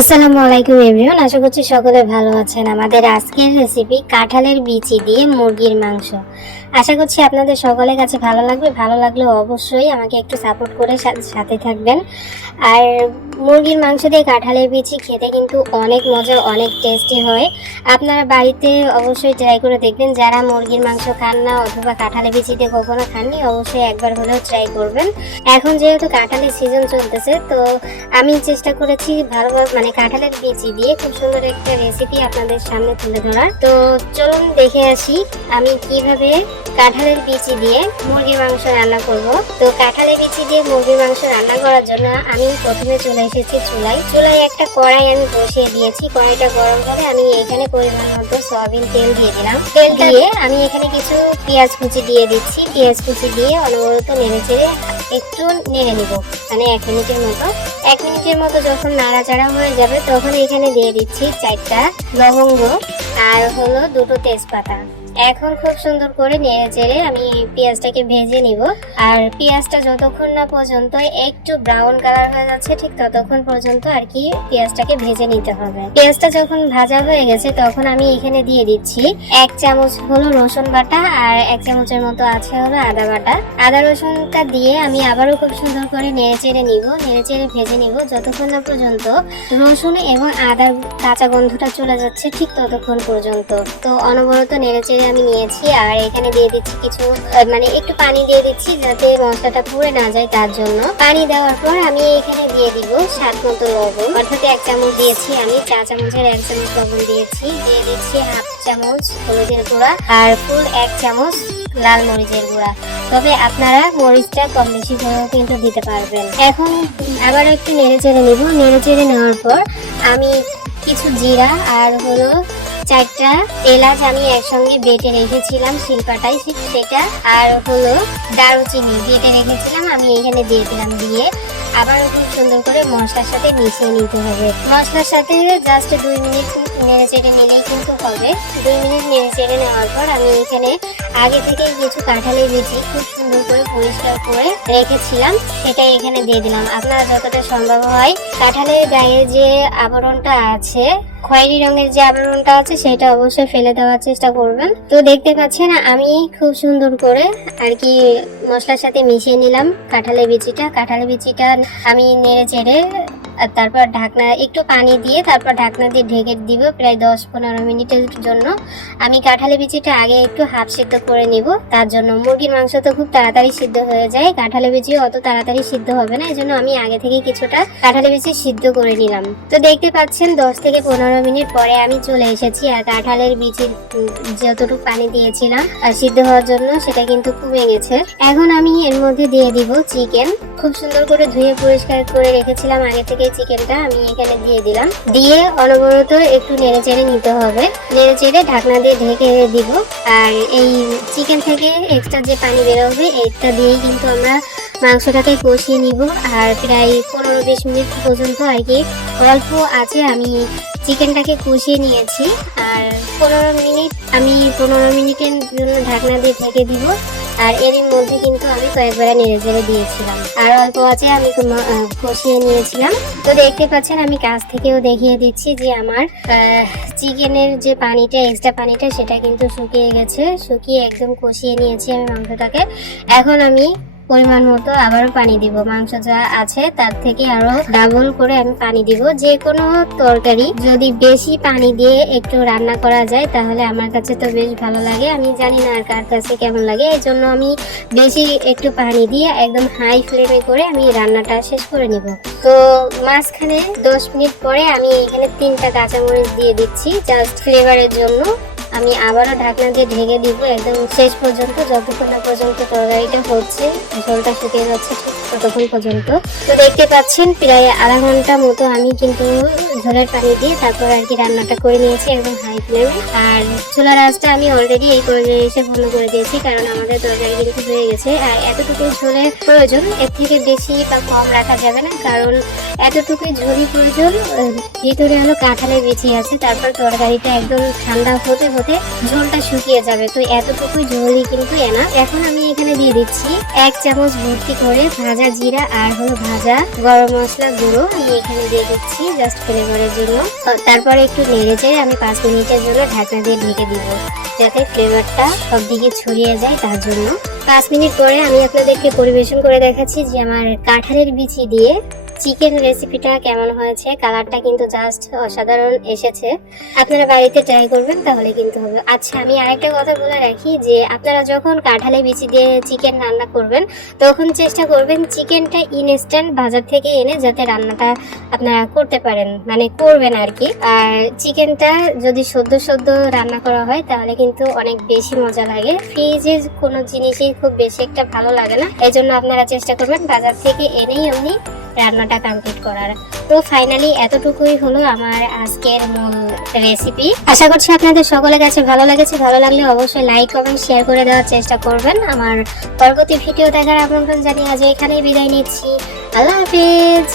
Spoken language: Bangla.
আসসালামু আলাইকুম এভরিওয়ান, আশা করছি সকলে ভালো আছেন। আমাদের আজকের রেসিপি কাঁঠালের বিচি দিয়ে মুরগির মাংস। আশা করছি আপনাদের সকলের কাছে ভালো লাগবে। ভালো লাগলে অবশ্যই আমাকে একটু সাপোর্ট করে সাথে থাকবেন। আর মুরগির মাংস দিয়ে কাঁঠালের বিচি খেতে কিন্তু অনেক মজা, অনেক টেস্টি হয়। আপনারা বাড়িতে অবশ্যই ট্রাই করে দেখবেন। যারা মুরগির মাংস খান না অথবা কাঁঠালের বিচি দিয়ে কখনো খাননি, অবশ্যই একবার হলেও ট্রাই করবেন। এখন যেহেতু কাঁঠালের সিজন চলতেছে, তো আমি চেষ্টা করেছি ভালোভাবে কাঁঠালের বিচি দিয়ে খুব সুন্দর একটা রেসিপি আপনাদের সামনে তুলে ধরার। তো চলুন দেখে আসি আমি কিভাবে কাঁঠালের বিচি দিয়ে মুরগির মাংস রান্না করব। তো কাঁঠালের বিচি দিয়ে মুরগির মাংস রান্না করার জন্য আমি প্রথমে চলে এসেছি চুলায় একটা কড়াই আমি বসিয়ে দিয়েছি। কড়াইটা গরম করে আমি এখানে পরিমাণ মতো সয়াবিন তেল দিয়ে দিলাম। তেল দিয়ে আমি এখানে কিছু পেঁয়াজ কুচি দিয়ে দিচ্ছি। পেঁয়াজ কুচি দিয়ে অনবরত নেড়ে চেড়ে একটু নেড়ে নিব, 1 মিনিটের মতো যখন নাড়াচাড়া হয়ে যাবে তখন এখানে দিয়ে দিচ্ছি 4টা লবঙ্গ আর হলো 2টো তেজপাতা। এখন খুব সুন্দর করে নেড়ে চেড়ে আমি পেঁয়াজটাকে ভেজে নিব। আর পেঁয়াজটা যতক্ষণ না পর্যন্ত একটু ব্রাউন কালার হয়ে যাচ্ছে ঠিক ততক্ষণ পর্যন্ত আর কি পেঁয়াজটাকে ভেজে নিতে হবে। পেঁয়াজটা যখন ভাজা হয়ে গেছে তখন আমি এখানে দিয়ে দিচ্ছি 1 চামচ হলো রসুন বাটা আর 1 চামচের মতো আছে হলো আদা বাটা। আদা রসুনটা দিয়ে আমি আবারও খুব সুন্দর করে নেড়ে চেড়ে ভেজে নিব যতক্ষণ না পর্যন্ত রসুন এবং আদার কাঁচা গন্ধটা চলে যাচ্ছে ঠিক ততক্ষণ পর্যন্ত। তো অনবরত নেড়ে চেড়ে আমি নিয়েছি। আর এখানে দিয়ে দিচ্ছি কিছু একটু পানি দিয়ে দিচ্ছি যাতে মশলাটা পুড়ে না যায়, তার জন্য পানি দেওয়ার পর আমি এখানে দিয়ে দিব স্বাদ মতো লবণ, অর্থাৎ 1 চামচ দিয়েছি আমি, 4 চামচের 1 চামচ লবণ দিয়েছি। দিয়ে দিচ্ছি 1/2 চামচ হলুদের গুঁড়া আর ফুল 1 চামচ লাল মরিচের গুঁড়া। তবে আপনারা মরিচটা কম বেশি করেও কিন্তু দিতে পারবেন। এখন আবার একটু নেড়ে চেড়ে নেওয়ার পর আমি কিছু জিরা আর হলো 4টা এলাচ আমি একসঙ্গে বেটে রেখেছিলাম শিলপাটায়, সেটা আর হলো দারুচিনি বেটে রেখেছিলাম আমি এখানে দিয়ে দিলাম। দিয়ে আবার খুব সুন্দর করে মশলার সাথে মিশিয়ে নিতে হবে। মশলার সাথে জাস্ট 2 মিনিট নেড়ে চেড়ে নিলেই কিন্তু হবে। 2 মিনিট নেড়ে চেড়ে নেওয়ার পর আমি এখানে আগে থেকে কিছু কাঁঠালের বিচি খুব সুন্দর করে পরিষ্কার করে রেখেছিলাম, সেটাই এখানে দিয়ে দিলাম। আপনারা যতটা সম্ভব হয় কাঁঠালের গায়ে যে আবরণটা আছে, খয়েরি রঙের যে আবরণটা আছে, সেটা অবশ্যই ফেলে দেওয়ার চেষ্টা করবেন। তো দেখতে পাচ্ছেন আমি খুব সুন্দর করে আর কি মশলার সাথে মিশিয়ে নিলাম কাঁঠালের বিচিটা আমি নেড়ে চেড়ে আর তারপর একটু পানি দিয়ে তারপর ঢাকনা দিয়ে ঢেকে দিব প্রায় 10-15 মিনিটের জন্য। আমি কাঁঠালের বিচিটা আগে একটু হাফ সিদ্ধ করে নিব, তার জন্য মুরগির মাংস তো খুব তাড়াতাড়ি সিদ্ধ হয়ে যায়, কাঁঠালের বিচি অত তাড়াতাড়ি সিদ্ধ হবে না, এজন্য আমি আগে থেকে কিছুটা কাঁঠালের বিচি সিদ্ধ করে নিলাম। তো দেখতে পাচ্ছেন 10-15 মিনিট পরে আমি চলে এসেছি। আর কাঁঠালের বিচির যতটুকু পানি দিয়েছিলাম আর সিদ্ধ হওয়ার জন্য সেটা কিন্তু কমে গেছে। এখন আমি এর মধ্যে দিয়ে দিব চিকেন। খুব সুন্দর করে ধুয়ে পরিষ্কার করে রেখেছিলাম আগে থেকে চিকেনটা আমি এখানে দিয়ে দিলাম। দিয়ে অনবরত একটু নেড়ে চেড়ে নিতে হবে, নেড়ে চেড়ে ঢাকনা দিয়ে ঢেকে দিব। আর এই চিকেন থেকে এক্সট্রা যে পানি বেরোবে এটা দিয়েই কিন্তু আমরা মাংসটাকে কষিয়ে নিব। আর প্রায় 15-20 মিনিট পর্যন্ত আর কি অল্প আছে আমি চিকেনটাকে কষিয়ে নিয়েছি। আর 15 মিনিটের জন্য ঢাকনা দিয়ে ঢেকে দিব। আর এরই মধ্যে কিন্তু আমি কয়েকবার নেড়ে চেড়ে দিয়েছিলাম আর অল্প আছে আমি কষিয়ে নিয়েছিলাম। তো দেখতে পাচ্ছেন আমি কাছ থেকেও দেখিয়ে দিচ্ছি যে আমার চিকেনের যে পানিটা, এক্সট্রা পানিটা, সেটা কিন্তু শুকিয়ে গেছে। শুকিয়ে একদম কষিয়ে নিয়েছি আমি মাংসটাকে। এখন আমি পরিমাণ মতো আবারও পানি দিব, মাংস যা আছে তার থেকে আরো ডাবল করে আমি পানি দিব। যে কোনো তরকারি যদি বেশি পানি দিয়ে একটু রান্না করা যায় তাহলে আমার কাছে তো বেশ ভালো লাগে, আমি জানি না আর কার কাছে কেমন লাগে, এই জন্য আমি বেশি একটু পানি দিয়ে একদম হাই ফ্লেমে করে আমি রান্নাটা শেষ করে নিব। তো মাঝখানে 10 মিনিট পরে আমি এখানে 3টা কাঁচামরিচ দিয়ে দিচ্ছি জাস্ট ফ্লেভারের জন্য। আমি আবারও ঢাকনা দিয়ে ঢেকে দিব একদম শেষ পর্যন্ত, যতক্ষণ না পর্যন্ত তরকারিটা হচ্ছে, ঝোলটা শুকিয়ে যাচ্ছে ঠিক ততক্ষণ পর্যন্ত। তো দেখতে পাচ্ছেন প্রায় আধা ঘন্টা মতো আমি কিন্তু ঝোলের পানি দিয়ে তারপর আর কি রান্নাটা করে নিয়েছি একদম হাই ফ্লেমে। আর চুলার আঁচটা আমি অলরেডি এই পর্যায়ে এসে বন্ধ করে দিয়েছি, কারণ আমাদের তরকারি কিন্তু হয়ে গেছে। আর এতটুকু ঝোলের প্রয়োজন, এর থেকে বেশি বা কম রাখা যাবে না, কারণ এতটুকুই ঝোলই প্রয়োজন। ভিতরে হলো কাঁঠালের বিচি আছে, তারপর তরকারিটা একদম ঠান্ডা হতে হতে ঝোলটা শুকিয়ে যাবে। তো এতটুকুই ঝোলই কিন্তু এনা। এখন আমি এখানে দিয়ে দিচ্ছি 1 চামচ ভর্তি করে ভাজা জিরা আর হলো ভাজা গরম মশলা গুঁড়ো আমি এখানে দিয়ে দিচ্ছি জাস্ট ফ্লেভার ফ্লেভারের জন্য। তারপরে একটু নেড়ে চেড়ে আমি 5 মিনিটের জন্য ঢাকনা দিয়ে ঢেকে দিব, যাতে ফ্লেভারটা সব দিকে ছড়িয়ে যায় তার জন্য। 5 মিনিট পরে আমি আপনাদেরকে পরিবেশন করে দেখাচ্ছি যে আমার কাঁঠালের বিচি দিয়ে চিকেন রেসিপিটা কেমন হয়েছে। কালারটা কিন্তু জাস্ট অসাধারণ এসেছে। আপনারা বাড়িতে ট্রাই করবেন, তাহলে কিন্তু হবে। আচ্ছা, আমি আরেকটা কথা বলে রাখি যে আপনারা যখন কাঁঠালের বিচি দিয়ে চিকেন রান্না করবেন, তখন চেষ্টা করবেন চিকেনটা ইনস্ট্যান্ট বাজার থেকে এনে যাতে রান্নাটা আপনারা করতে পারেন, মানে করবেন আর কি। আর চিকেনটা যদি সদ্য রান্না করা হয় তাহলে কিন্তু অনেক বেশি মজা লাগে। ফ্রিজের কোনো জিনিসই খুব বেশি একটা ভালো লাগে না, এই জন্য আপনারা চেষ্টা করবেন বাজার থেকে এনেই এমনি রান্নাটা কমপ্লিট করার। তো ফাইনালি এতটুকুই হলো আমার আজকের মূল রেসিপি। আশা করছি আপনাদের সকলের কাছে ভালো লেগেছে। ভালো লাগলে অবশ্যই লাইক কমেন্ট শেয়ার করে দেওয়ার চেষ্টা করবেন। আমার পরবর্তী ভিডিও দেখার আমন্ত্রণ জানিয়ে আজ এখানেই বিদায় নিচ্ছি। আল্লাহ হাফিজ।